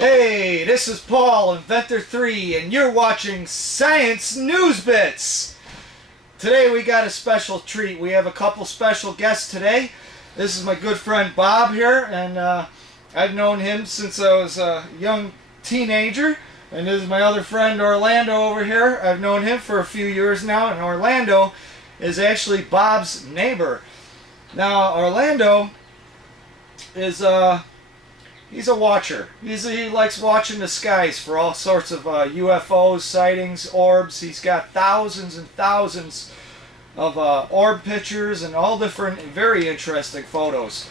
Hey, this is Paul, Inventor 3, and you're watching Science News Bits. Today we got a special treat. We have a couple special guests today. This is my good friend Bob here, and I've known him since I was a young teenager. And this is my other friend Orlando over here. I've known him for a few years now, and Orlando is actually Bob's neighbor. Now, Orlando is he's a watcher. He likes watching the skies for all sorts of UFOs, sightings, orbs. He's got thousands and thousands of orb pictures and all different, very interesting photos.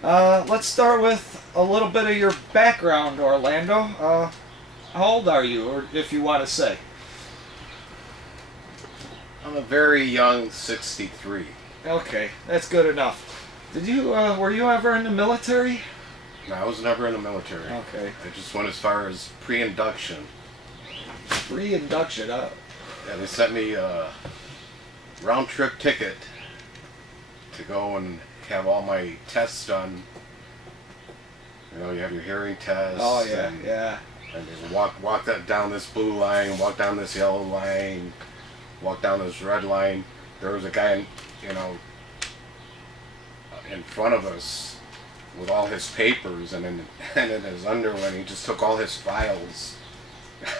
Let's start with a little bit of your background, Orlando. How old are you, or if you want to say? I'm a very young 63. Okay, that's good enough. Did you were you ever in the military? No, I was never in the military. Okay. I just went as far as pre-induction. Pre-induction, Yeah, they sent me a round-trip ticket to go and have all my tests done. You know, you have your hearing test. Oh yeah, yeah. And you walk that down this blue line, walk down this yellow line, walk down this red line. There was a guy, in front of us with all his papers and in his underwear, and he just took all his files.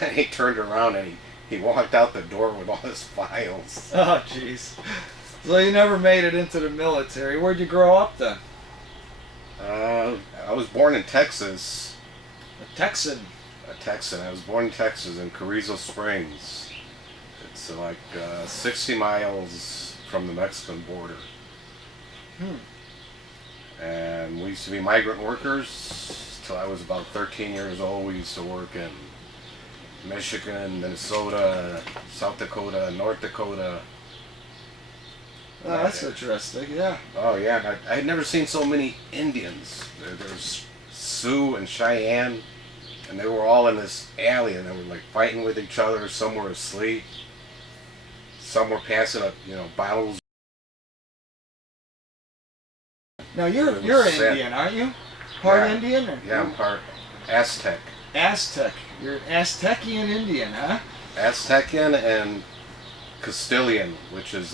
And he turned around and he walked out the door with all his files. Oh jeez. So you never made it into the military. Where'd you grow up then? I was born in Texas. A Texan. A Texan. I was born in Texas in Carrizo Springs. It's like 60 miles from the Mexican border. And we used to be migrant workers till I was about 13 years old. We used to work in Michigan, Minnesota, South Dakota, North Dakota. Oh, that's interesting, yeah. Oh yeah, and I had never seen so many Indians. There's Sioux and Cheyenne, and they were all in this alley, and they were like fighting with each other. Some were asleep. Some were passing up, bottles. Now you're Indian, aren't you? Part Yeah. Indian? Or? Yeah, I'm part Aztec. Aztec. You're an Aztecian Indian, huh? Aztecian and Castilian, which is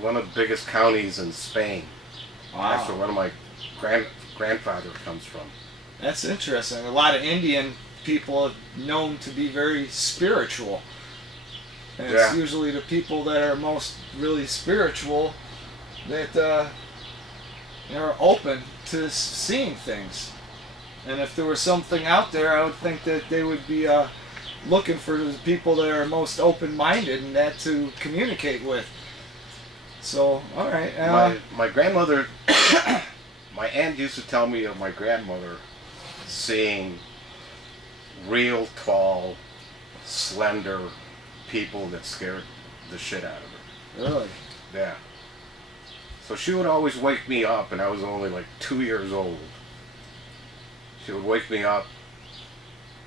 one of the biggest counties in Spain. Wow. That's where one of my grandfather comes from. That's interesting. A lot of Indian people are known to be very spiritual. And it's usually the people that are most really spiritual that are open to seeing things. And if there was something out there, I would think that they would be looking for the people that are most open-minded and that to communicate with. So, all right. My grandmother, my aunt used to tell me of my grandmother seeing real tall, slender people that scared the shit out of her. Really? Yeah. So she would always wake me up, and I was only like 2 years old. She would wake me up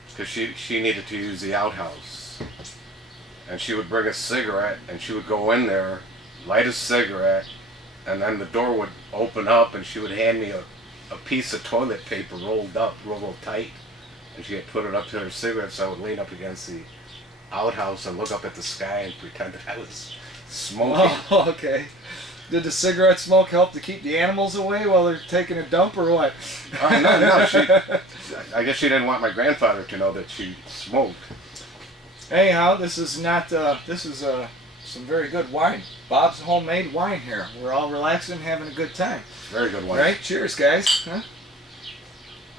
because she needed to use the outhouse. And she would bring a cigarette, and she would go in there, light a cigarette, and then the door would open up, and she would hand me a piece of toilet paper rolled up real tight. And she had put it up to her cigarette, so I would lean up against the outhouse and look up at the sky and pretend that I was smoking. Oh, okay. Did the cigarette smoke help to keep the animals away while they're taking a dump, or what? No. I guess she didn't want my grandfather to know that she smoked. Anyhow, this is not. This is some very good wine. Bob's homemade wine here. We're all relaxing, having a good time. Very good wine. Right? Cheers, guys. Huh?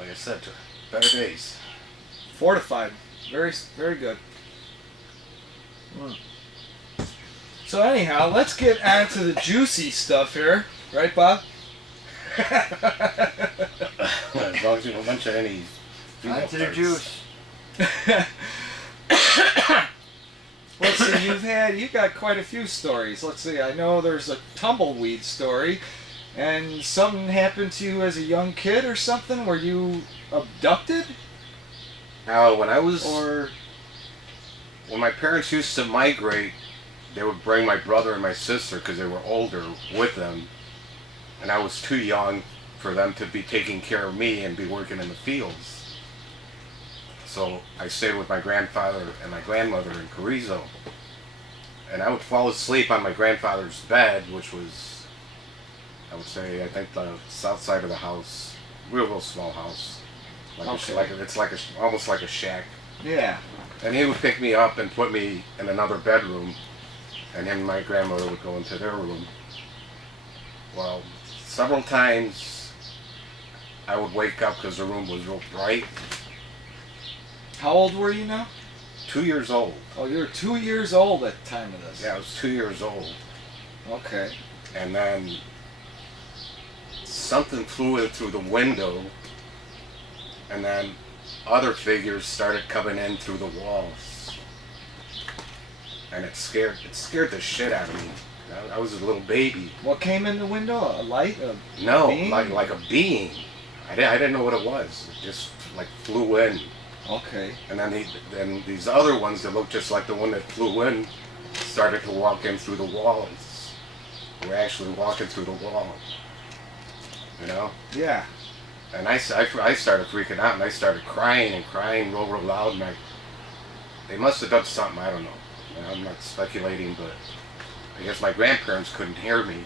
Like I said, better days. Fortified. Very, very good. So anyhow, let's get on to the juicy stuff here. Right, Bob? As long as you don't mention any female On to the parts. juice. Let's see, you got quite a few stories. Let's see, I know there's a tumbleweed story, and something happened to you as a young kid or something? Were you abducted? Now, when my parents used to migrate, they would bring my brother and my sister, because they were older, with them. And I was too young for them to be taking care of me and be working in the fields. So I stayed with my grandfather and my grandmother in Carrizo. And I would fall asleep on my grandfather's bed, which was, I would say, I think the south side of the house, real small house, almost like a shack. Yeah. And he would pick me up and put me in another bedroom, and him and my grandmother would go into their room. Well, several times I would wake up because the room was real bright. How old were you now? 2 years old. Oh, you were 2 years old at the time of this. Yeah, I was 2 years old. Okay. And then something flew in through the window, and then other figures started coming in through the walls. And it scared the shit out of me. I was a little baby. What came in the window? A light? No, being? like a being. I didn't know what it was. It just like flew in. Okay. And then these other ones that looked just like the one that flew in started to walk in through the walls. They were actually walking through the wall. You know? Yeah. And I started freaking out, and I started crying real loud. And they must have done something, I don't know. I'm not speculating, but I guess my grandparents couldn't hear me.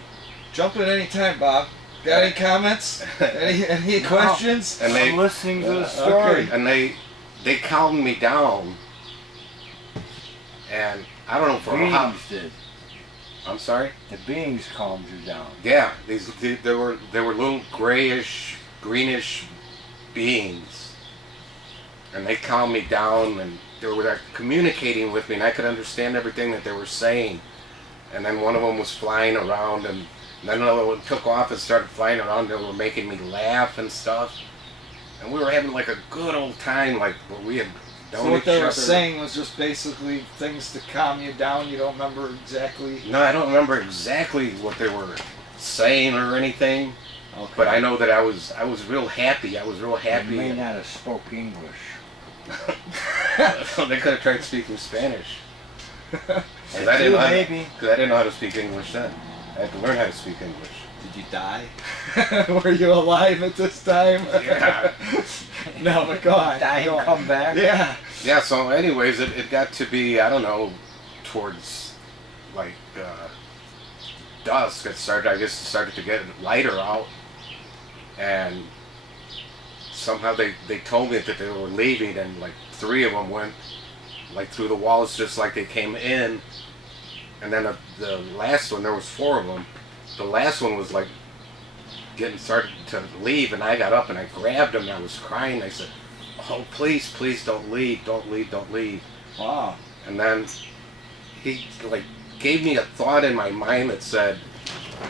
Jump in any time, Bob. Got any comments? any questions? And I'm listening to the story. And they calmed me down, and I don't know for how. Beings did. I'm sorry. The beings calmed you down. Yeah, they were little greenish beings, and they calmed me down, and they were like communicating with me, and I could understand everything that they were saying. And then one of them was flying around, and then another one took off and started flying around. They were making me laugh and stuff. And we were having like a good old time, like where we had known So what each they were other. saying was just basically things to calm you down. You don't remember exactly? No, I don't remember exactly what they were saying or anything. Okay. But I know that I was real happy. I was real You happy. may not have spoke English. They could have tried speaking Spanish. Because I Too, maybe. I didn't know how to speak English then. I had to learn how to speak English. Did you die? Were you alive at this time? Yeah. No, but go on. Die Go and on. come back. Yeah. Yeah, so anyways, it got to be, I don't know, towards like dusk. It started to get lighter out. And somehow they told me that they were leaving, and like 3 of them went like through the walls just like they came in. And then the last one, there was 4 of them. The last one was like started to leave, and I got up and I grabbed him and I was crying. I said, "Oh, please, please don't leave, don't leave, don't leave." Wow. And then he like gave me a thought in my mind that said,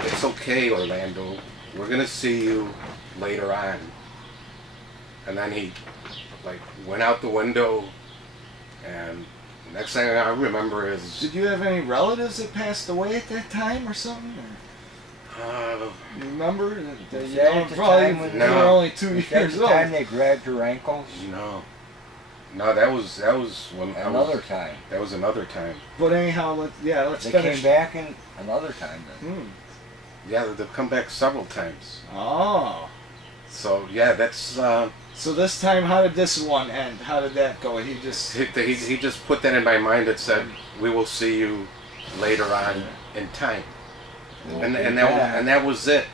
"It's okay, Orlando. We're gonna see you later on." And then he like went out the window, and next thing I remember is Did you have any relatives that passed away at that time or something? Or you remember? That Was you that don't- at the probably time when you No. were only 2 Was that years the old. time they grabbed your ankles? no, that was when Another time. That was another time. But anyhow, let's They finish. came back in another time then. Hmm. Yeah, they've come back several times. Oh. So yeah, that's So this time, how did this one end? How did that go? He just... he just put that in my mind that said, "We will see you later on in time," and that was it.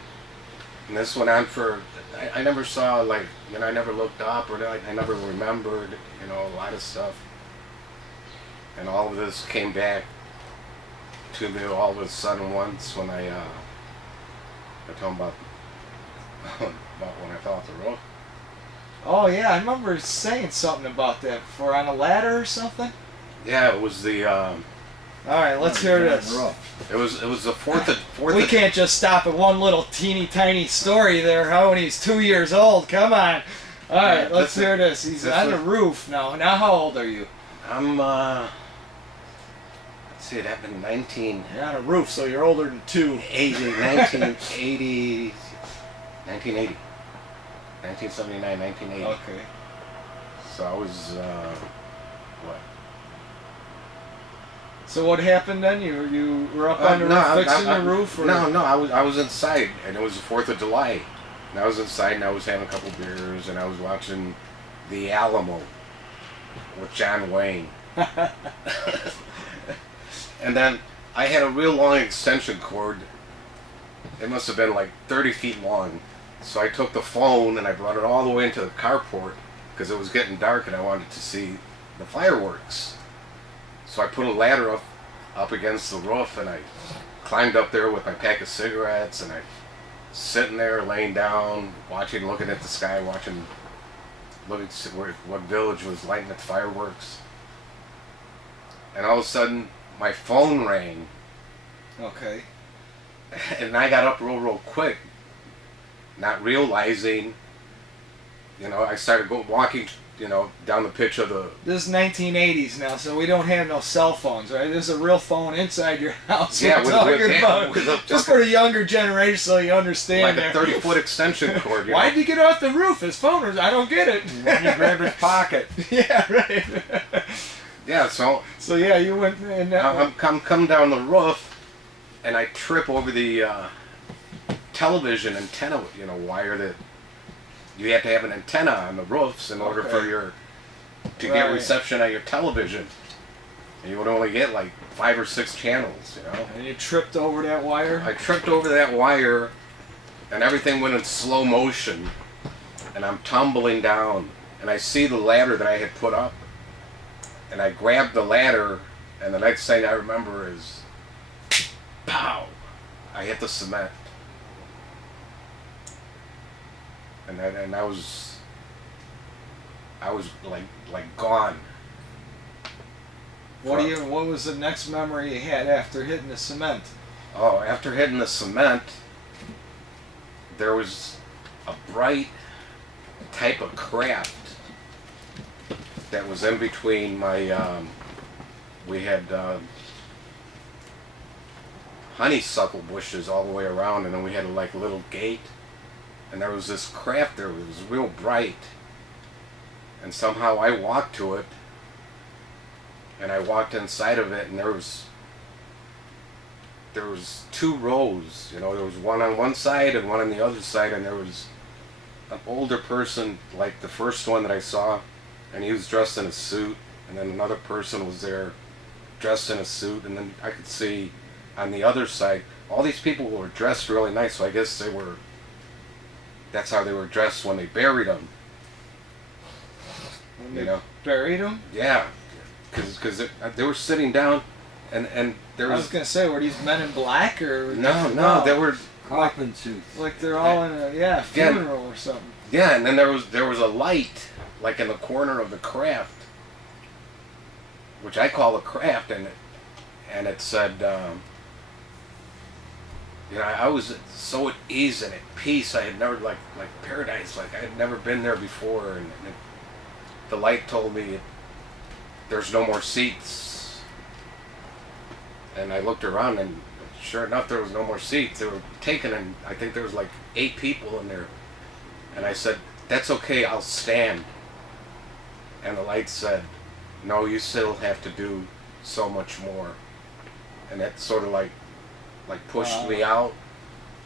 And this went on for I never saw I never looked up, or I never remembered a lot of stuff. And all of this came back to me all of a sudden once when I told him about when I fell off the roof. Oh yeah, I remember saying something about that before, on a ladder or something. Yeah, it was the All right, let's hear this. it was the fourth. We can't just stop at one little teeny tiny story there. How when he's 2 years old? Come on. All right, let's hear this. He's on the roof now. Now, how old are you? I'm let's see, it happened in 1980, You're on a roof, so you're older than 2. 1980, 1979, 1980. Okay. So I was what? So what happened then? You were up on the roof fixing the roof? Or? No, I was inside, and it was the 4th of July. And I was inside, and I was having a couple beers, and I was watching the Alamo. with John Wayne. And then I had a real long extension cord. It must have been like 30 feet long. So I took the phone and I brought it all the way into the carport because it was getting dark and I wanted to see the fireworks. So I put a ladder up against the roof and I climbed up there with my pack of cigarettes and I sitting there laying down, looking at the sky, looking to what village was lighting its fireworks. And all of a sudden my phone rang. Okay. And I got up real quick, not realizing, I started walking, down the pitch of the... This is 1980s now, so we don't have no cell phones, right? There's a real phone inside your house. Yeah, Just for the younger generation, so you understand. Like a 30-foot extension cord. Why did he get off the roof? His phone was... I don't get it. When you grab his pocket. Yeah, right. Yeah, so yeah, you went... And I'm come down the roof, and I trip over the television antenna, wire that... You have to have an antenna on the roofs in order for to get reception on your television. And you would only get like 5 or 6 channels, And you tripped over that wire? I tripped over that wire and everything went in slow motion and I'm tumbling down and I see the ladder that I had put up and I grabbed the ladder and the next thing I remember is pow! I hit the cement. And I was like gone. What was the next memory you had after hitting the cement? Oh, after hitting the cement, there was a bright type of craft that was in between my. We had honeysuckle bushes all the way around, and then we had a little gate. And there was this craft there, it was real bright. And somehow I walked to it, and I walked inside of it, and there was 2 rows, there was one on one side and one on the other side, and there was an older person, like the first one that I saw, and he was dressed in a suit, and then another person was there dressed in a suit, and then I could see on the other side, all these people were dressed really nice, so I guess that's how they were dressed when they buried them. When they buried them? Yeah, because they were sitting down, and there was... I was going to say, were these men in black or... No, they were... Coffin suits. Like they're all in a, funeral or something. Yeah, and then there was a light, like in the corner of the craft, which I call a craft, and it said... I was so at ease and at peace. I had never, like paradise, I had never been there before. And the light told me there's no more seats. And I looked around and sure enough, there was no more seats. They were taken and I think there was 8 people in there. And I said, that's okay, I'll stand. And the light said, no, you still have to do so much more. And that sort of pushed me out.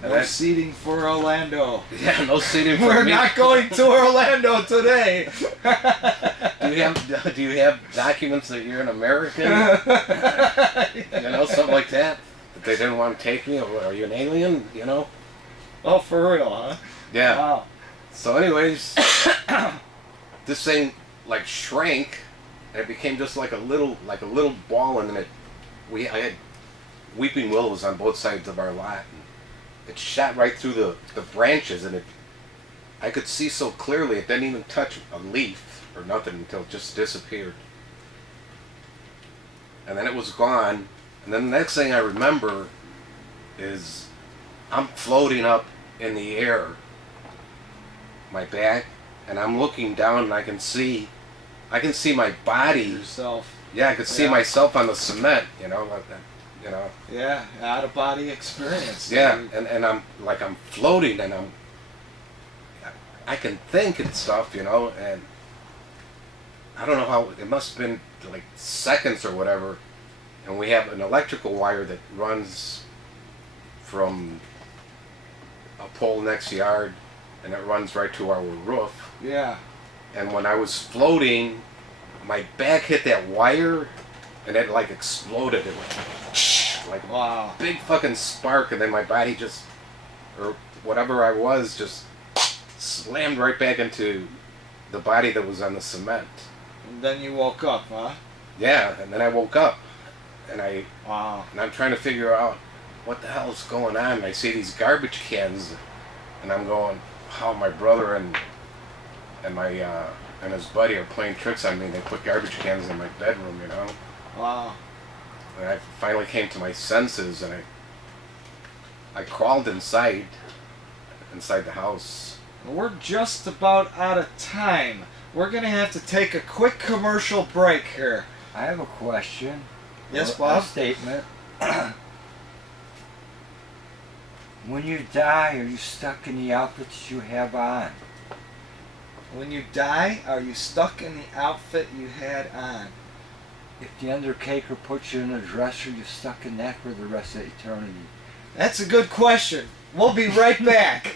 And no seating for Orlando. Yeah, no seating for We're me. not going to Orlando today. Do you have documents that you're an American? Something like that. That they didn't want to take me. Or are you an alien? Oh, for real, huh? Yeah. Wow. So, anyways, this thing shrank, and it became just like a little ball, and then I had weeping willows on both sides of our lot. And it shot right through the branches, and I could see so clearly it didn't even touch a leaf or nothing until it just disappeared. And then it was gone, and then the next thing I remember is I'm floating up in the air, my back, and I'm looking down and I can see my body. Yourself. Yeah, I could see myself on the cement, Yeah, out of body experience. Yeah, and I'm floating and I can think and stuff, and I don't know how, it must have been seconds or whatever, and we have an electrical wire that runs from a pole next yard and it runs right to our roof. Yeah. And when I was floating, my back hit that wire, and it like exploded. It went like Wow. big fucking spark, and then my body just, or whatever I was, just slammed right back into the body that was on the cement. And then you woke up, huh? Yeah, and then I woke up, and Wow. I'm trying to figure out what the hell's going on. And I see these garbage cans, and I'm going, how my brother and my and his buddy are playing tricks on me. They put garbage cans in my bedroom, you know. Wow. And I finally came to my senses, and I crawled inside the house. We're just about out of time. We're going to have to take a quick commercial break here. I have a question. Yes, or Bob? A statement. When you die, are you stuck in the outfit that you have on? When you die, are you stuck in the outfit you had on? If the undertaker puts you in a dresser, you're stuck in that for the rest of eternity. That's a good question. We'll be right back.